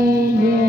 月